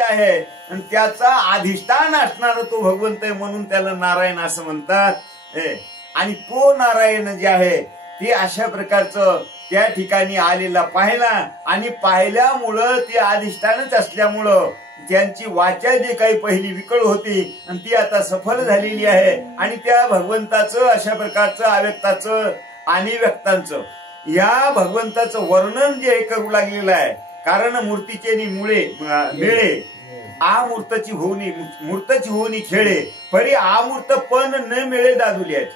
जे आहे आणि त्याचा अधिष्ठान असणारा तो भगवंत आहे, म्हणून त्याला नारायण असं म्हणतात. आणि तो नारायण जे आहे ते अशा प्रकारचं त्या ठिकाणी आलेला पाहिला आणि पाहिल्यामुळं ते अधिष्ठानच असल्यामुळं त्यांची वाचा जे काही पहिली विकळ होती आणि ती आता सफल झालेली आहे. आणि त्या भगवंताचं अशा प्रकारचं अव्यक्ताचं आणि व्यक्तांचं या भगवंताचं वर्णन जे करू लागलेलं आहे. कारण मूर्तीचे मेळे आमूर्तची होऊनी मूर्तची होऊनी खेळे परी आमूर्त पण न मेळे दादुली आहेत.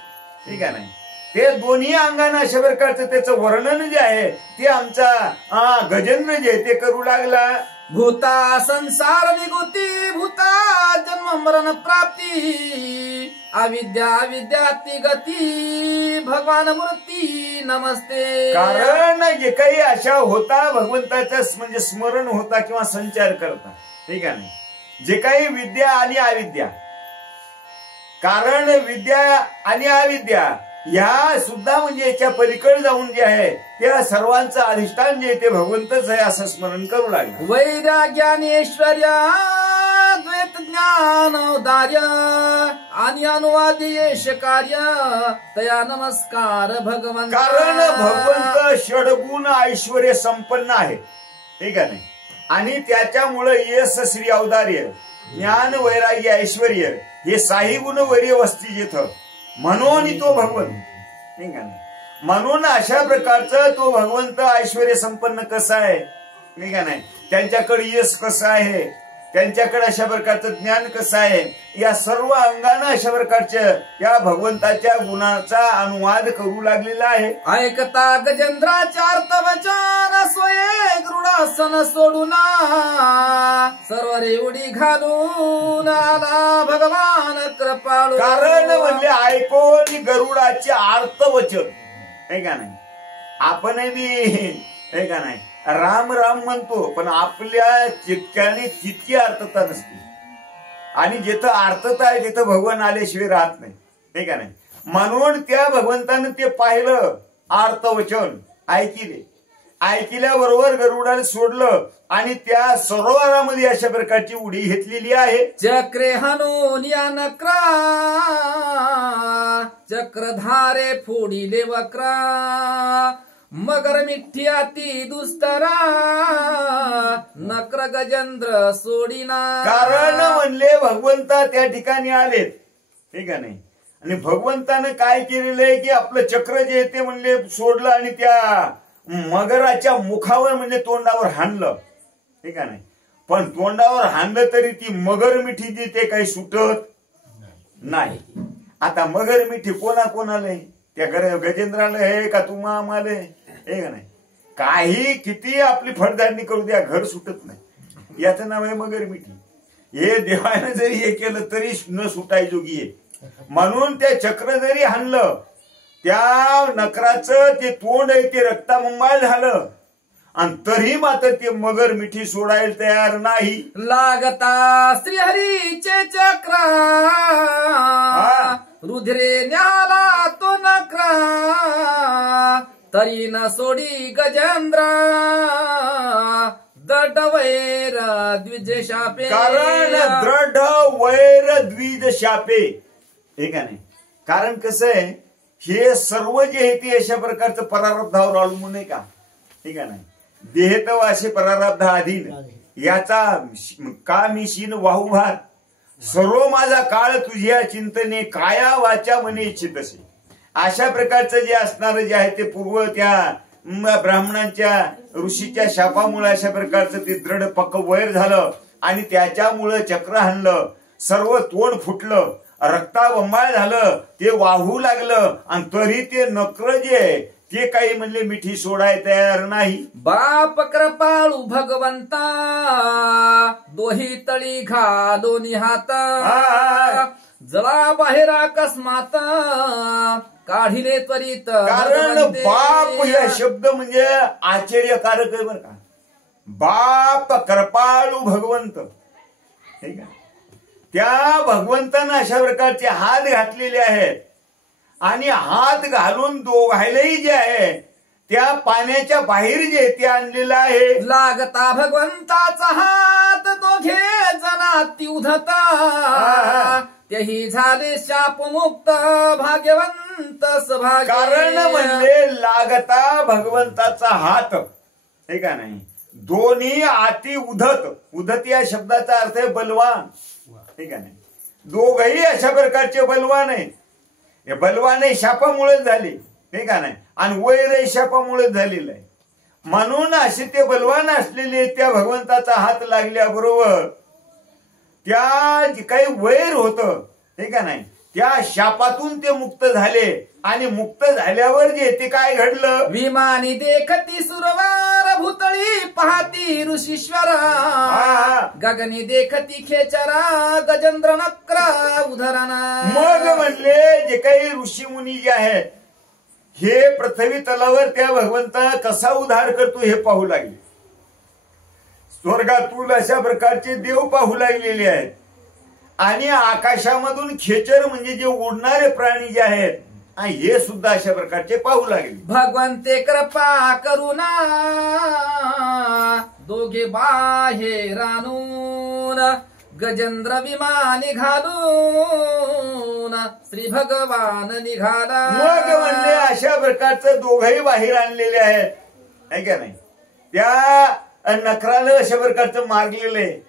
ठीक आहे नाही, ते दोन्ही अंगाने अशा प्रकारचं त्याचं वर्णन जे आहे ते आमचा गजेंद्र जे ते करू लागला. भूता संसार निगुती भूता जन्म मरण प्राप्ती अविद्या अविद्याती गती भगवान मूर्ती नमस्ते. कारण जे काही अशा होता भगवंताचा म्हणजे स्मरण होता किंवा संचार करता. ठीक आहे नाही, जे काही विद्या आणि अविद्या, कारण विद्या आणि अविद्या या सुद्धा म्हणजे याच्या पलीकडे जाऊन जे आहे त्या सर्वांचं अधिष्ठान जे ते भगवंतच आहे असं स्मरण करू लागलं. वैराग्यानेश्वर्य द्वैत ज्ञान औदार्य आणि अनुवादी कार्य तया नमस्कार भगवंत. कारण भगवंत षडगुण ऐश्वर्य संपन्न आहे. ठीक आहे, आणि त्याच्यामुळे यश श्री औदार्य ज्ञान वैराग्य ऐश्वर्य हे साई गुण वैर्य वस्ती जिथं म्हणून तो भगवंत. ठीक आहे, म्हणून अशा प्रकारचं तो भगवंत ऐश्वर्य संपन्न कसा आहे. ठीक आहे नाही, त्यांच्याकडे यश कसं आहे, त्यांच्याकडे अशा प्रकारचं ज्ञान कसं आहे, या सर्व अंगानं अशा प्रकारच्या या भगवंताच्या गुणाचा अनुवाद करू लागलेला आहे. ऐकता गजेंद्राच्या अर्थवचन स्वये गरुडासन सोडून सर्व उडी घालून आला भगवान कृपाळू. कारण म्हणले ऐकून गरुडाचे अर्थवचन. हे का नाही, आपण हे का नाही राम राम म्हणतो पण आपल्या चित्त्याने तितकी अर्थता नसते. आणि जिथं अर्थता आहे तिथं भगवान आल्याशिवाय राहत नाही. ठीक आहे नाही, म्हणून त्या भगवंतानं ते पाहिलं अर्थवचन ऐकिले. ऐकल्याबरोबर गरुडाने सोडलं आणि त्या सरोवरामध्ये अशा प्रकारची उडी घेतलेली आहे. चक्रे हनून या नक्रा चक्रधारे फोडिले वक्रा मगर मिठी अति दुस्तरा नक्र गजेंद्र सोडीना. कारण म्हणले भगवंता त्या ठिकाणी आलेत. ठीक आहे नाही, आणि भगवंतानं काय केलेलं आहे की आपलं चक्र जे ते म्हणले सोडलं आणि त्या मगराच्या मुखावर म्हणजे तोंडावर हाणलं. ठीक आहे नाही, पण तोंडावर हाणलं तरी ती मगर मिठी जी ते काही सुटत नाही. आता मगर मिठी कोणाला आहे, त्या गजेंद्राला आहे का तुम्हा आम्हाला हे का नाही, काही किती आपली फडदारणी करू द्या घर सुटत नाही. याचं नाव आहे मगर मिठी. हे देवानं जरी हे केलं तरी न सुटायजोगी आहे. म्हणून त्या चक्र जरी हाणलं त्या नकराचं ते तोंड आहे ते रक्ताबंबाळ झालं आणि तरी मात्र ते मगर मिठी सोडायला तयार नाही. लागता श्रीहरीचे चक्र रुधिरे न्याला तो नक्रा तरी न सोडी गजेंद्र दृढ वैर द्विज शापे. कारण दृढ वैर द्विज शापे. हे का नाही, कारण कसं आहे हे सर्व जे आहे ते अशा प्रकारचं परारब्धावर अवलंबून आहे का. ठीक आहे नाही, देहतव असे परारब्धा अधीन याचा का मिशीन वाहुभार सर्व माझा काळ तुझ्या चिंतने काया वाचा मने इच्छित असे. अशा प्रकारचं जे असणार जे आहे ते पूर्व त्या ब्राह्मणांच्या ऋषीच्या शापामुळे अशा प्रकारचं ते दृढ पक्क वैर झालं आणि त्याच्यामुळं चक्र हाणलं, सर्व तोंड फुटलं, रक्ताबंबाळ झालं, ते वाहू लागलं आणि तरी ते नक्र जे आहे ते काही म्हणले मिठी सोडाय तयार नाही. बाप कृपाळू भगवंता दोही तळी घालोनी हात जळा बाहेर अकस्मात काढिले त्वरित. कारण बाप या शब्द म्हणजे आश्चर्यकारक आहे बरं का. बाप कृपाळू भगवंत. ठीक आहे, त्या भगवंतानं अशा प्रकारचे हात घातलेले आहेत आणि हात घालून दोघायलाही जे आहे त्या पाण्याच्या बाहेर जे ते आणलेलं आहे. लागता भगवंताचा हात दोघे अति उधता तेही झाले शापमुक्त भाग्यवंत सभागी. कारण म्हणजे लागता भगवंताचा हात, हे का नाही, दोन्ही अति उधत. उधत या शब्दाचा अर्थ आहे बलवान, हे का नाही. दोघही अशा प्रकारचे बलवान आहे. हे बलवान शापामुळेच झाले, हे का नाही, आणि वैर शापामुळेच झालेलं आहे. म्हणून असे ते बलवान असलेले त्या भगवंताचा हात लागल्याबरोबर त्या जे काही वैर होतं, हे का नाही, त्या शापातून ते मुक्त झाले. आणि मुक्त झाल्यावर जे ते काय घडलं, विमानी देखती सुरवार भूतळी पाहती ऋषीश्वरा गगनी देखती खेचरा गजेंद्र नक्रा उधराना. मग म्हणले जे काही ऋषीमुनी जे आहेत हे पृथ्वी तलावर त्या भगवंता कसा उद्धार करतो हे पाहू लागले. स्वर्गातून अशा प्रकारचे देव पाहू लागलेले आहेत. आणि आकाशामधून खेचर म्हणजे जे उडणारे प्राणी जे आहेत हे सुद्धा अशा प्रकारचे पाहू लागले. भगवंते कृपा करुणा दोघे बाहेर आणून गजेंद्र विमानी घालून श्री भगवान निघाला. मग म्हणले अशा प्रकारचं दोघही बाहेर आणलेले आहेत, है का नाही. त्या नखराला अशा प्रकारचं मारलेलं आहे.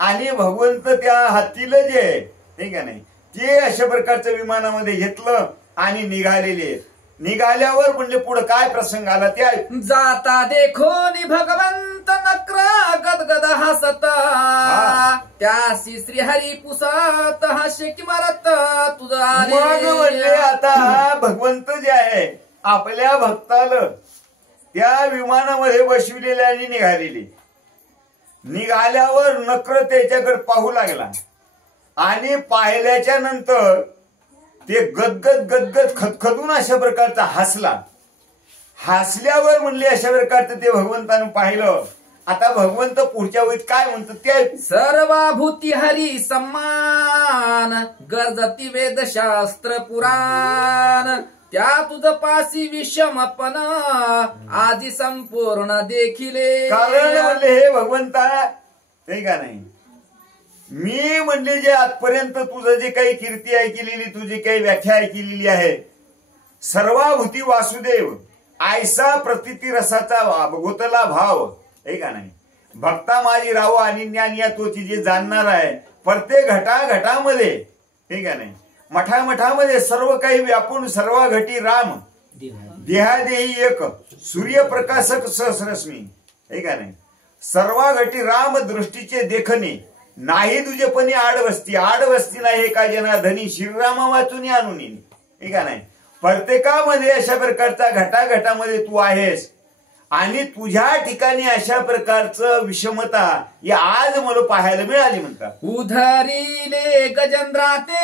आणि भगवंत त्या हत्तीला जे आहे, हे का नाही, ते अशा प्रकारचं विमानामध्ये घेतलं आणि निघालेले. निघाल्यावर म्हणजे पुढे काय प्रसंग आला ते जाता देखो नि भगवंत नक्र गदगद हसत त्यासी श्रीहरी पुसत हास्य किमरत तुझा. मग म्हणले आता भगवंत जे आहे आपल्या भक्ताला त्या विमानामध्ये बसविलेले आणि निघालेले. निघाल्यावर नक्र त्याच्याकडे पाहू लागला आणि पाहिल्याच्या नंतर ते गदगद गदगद खदखदून अशा प्रकारचा हसला. हसल्यावर म्हणले अशा प्रकारचं ते भगवंतानं पाहिलं. आता भगवंत पुढच्या वेळी काय म्हणतात ते सर्वाभूती हरी सम्मान गरजती वेदशास्त्र पुराण त्या तुझ पासी विषमपण आधी संपूर्ण देखिले. कारण म्हणले हे भगवंता, ते का नाही, मी म्हणले जे आजपर्यंत तुझं जे काही कीर्ती ऐकलेली, तुझी काही व्याख्या ऐकलेली आहे, सर्वाभूती वासुदेव आयसा प्रतिती रसाचा गोतला भाव, हे का नाही, भक्ता माझी राहो आणि ज्ञान या तोची जे जाणणार आहे. प्रत्येक घटाघटामध्ये, हे का नाही, मठामठामध्ये सर्व काही व्यापून सर्व घटी राम देहादेही एक सूर्यप्रकाशक सहस्रश्मी, हे का नाही, सर्व घटी राम दृष्टीचे देखणे नाही तुझेपणी आडवस्ती. आडवस्ती नाही एका जना धनी श्रीरामा वाचून आणून, हे का नाही. प्रत्येकामध्ये अशा प्रकारचा घटाघटामध्ये तू आहेस आणि तुझ्या ठिकाणी अशा प्रकारचं विषमता या आज मला पाहायला मिळाली म्हणतात. उधरिले गजेंद्राते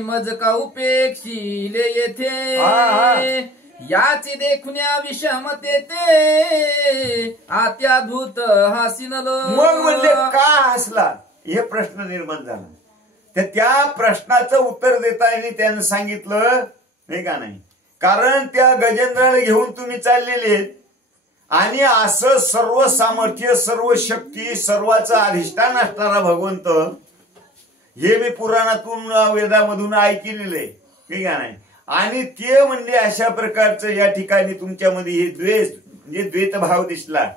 मज का उपेक्षिले येथे याची देखुन्या विषमते ते अत्याभूत हसिनलो. मग म्हणले का हसला हे प्रश्न निर्माण झाला. तर त्या प्रश्नाचं उत्तर देताना त्यानं सांगितलं, हे का नाही, कारण त्या गजेंद्राला घेऊन तुम्ही चाललेले आणि असं सर्व सामर्थ्य सर्व शक्ती सर्वाचं अधिष्ठान असणारा भगवंत हे मी पुराणातून वेदामधून ऐकलेलं आहे, हे का नाही. आणि ते म्हणजे अशा प्रकारचं या ठिकाणी तुमच्यामध्ये हे द्वेष म्हणजे द्वैतभाव दिसला.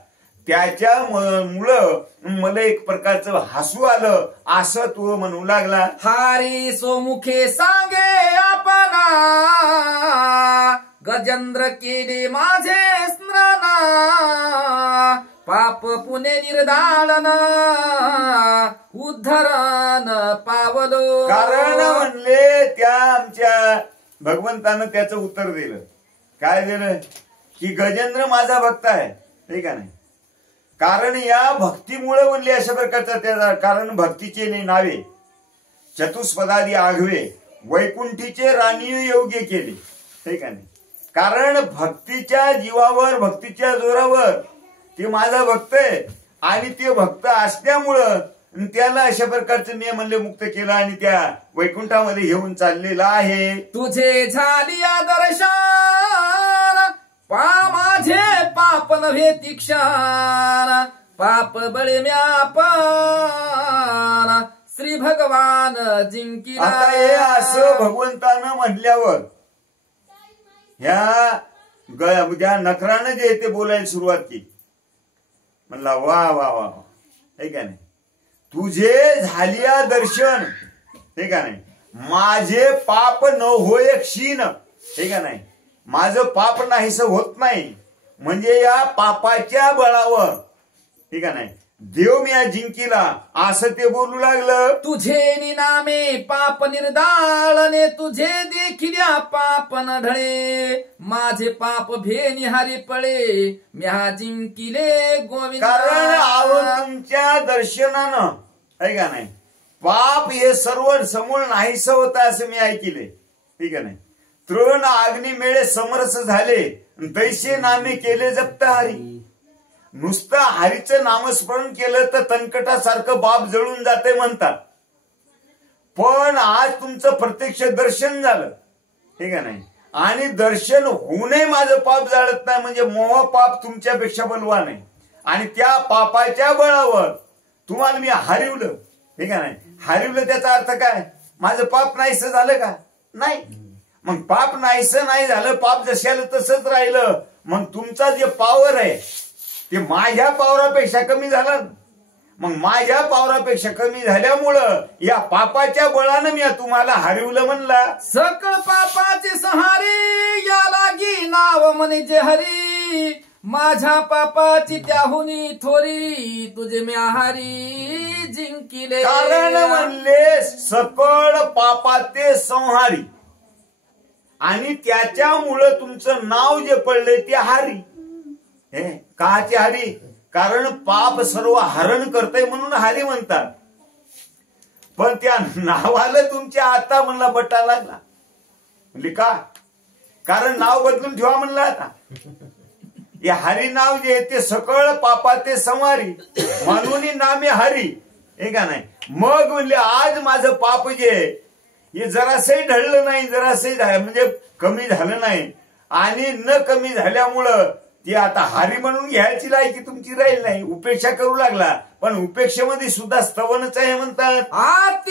त्याच्यामुळं मला एक प्रकारचं हसू आलं असं तो म्हणू लागला. हारी सोमुखे सांगे आपणा गजेंद्र केले माझे स्मरण पाप पुणे निर्दालन उद्धरण पावलो. कारण म्हणले त्या आमच्या भगवंतानं त्याचं उत्तर दिलं. काय दिलं की गजेंद्र माझा भक्त आहे, हे का नाही. कारण या भक्तीमुळे म्हणले अशा प्रकारचा त्याचा, कारण भक्तीचे नावे चतुष्पदादी आघवे वैकुंठीचे राणी योग्य केले, हे का नाही. कारण भक्तीच्या जीवावर भक्तीच्या जोरावर ते माझा भक्त आहे आणि ते भक्त असल्यामुळं त्याला अशा प्रकारचं मी म्हणले मुक्त केलं आणि त्या वैकुंठामध्ये घेऊन चाललेला आहे. तुझे झाली दर्शन पा माझे पाप नव्हे तीक्षण पाप बळे म्या पाना श्री भगवान जिंकिला. आता हे असं भगवंतानं म्हणल्यावर ह्या नखरानं जे ते बोलायला सुरुवात केली. म्हणला वा वा वा, हे का नाही, तुझे झालिया दर्शन, हे का नाही, माझे पाप न होय क्षीण, हे का नाही, माझं पाप नाहीस होत नाही, म्हणजे या पापाच्या बळावर, हे का नाही, देव मी जिंकिला असं ते बोलू लागलं. तुझे निनामे पाप निर्दाळने तुझे देखिल्या पाप न ढळे माझे पाप भेनी हरी पळे म्या जिंकिले गोविंद. कारण तुमच्या दर्शनानं, आहे का नाही, पाप हे सर्व समूळ नाहीस होत असं मी ऐकले. ठीक आहे नाही, तृण अग्नी मेळे समरस झाले तैसे नामे केले जप्त हरी. नुसतं हरीचं नामस्मरण केलं तर तणकटासारखं बाप जळून जाते म्हणतात, पण आज तुमचं प्रत्यक्ष दर्शन झालं, ठीक आहे नाही, आणि दर्शन होऊनही माझं पाप जाळत नाही, म्हणजे मोह पाप तुमच्यापेक्षा बलवान आहे, आणि त्या पापाच्या बळावर तुम्हाला मी हरवलं, ठीक आहे नाही. हरवलं त्याचा अर्थ काय, माझं पाप नाहीसं झालं का, नाही. मग पाप नाहीसं नाही झालं, पाप जशाला तसंच राहिलं, मग तुमचा जे पावर आहे ते माझ्या पावरापेक्षा कमी झालं. मग माझ्या पावरापेक्षा कमी झाल्यामुळं या पापाच्या बळानं मी तुम्हाला हरवलं म्हणला. सकळ पापाचे सहारे या लागी नाव म्हणजे हरी माझ्या पापाची त्याहुनी थोरी तुझे म्या हरी जिंकिले. कारण म्हणले सकळ पापाचे संहारी, आणि त्याच्यामुळं तुमचं नाव जे पडले ते हरी. हे काचे हरी, कारण पाप सर्व हरण करतय म्हणून हरी म्हणतात. पण त्या नावाला तुमच्या आता म्हणला बट्टा लागला. म्हणजे का, कारण नाव बदलून ठेवा म्हणलं. आता हे हरी नाव जे ते सकळ पापाचे संहारी म्हणून नामे हरी, हे का नाही. मग म्हणले आज माझं पाप जे हे जरासही ढळलं नाही, जरासही म्हणजे कमी झालं नाही, आणि न कमी झाल्यामुळं ती आता हारी म्हणून घ्यायची लायकी तुमची राहील नाही. उपेक्षा करू लागला, पण उपेक्षेमध्ये सुद्धा स्तवनच आहे म्हणतात.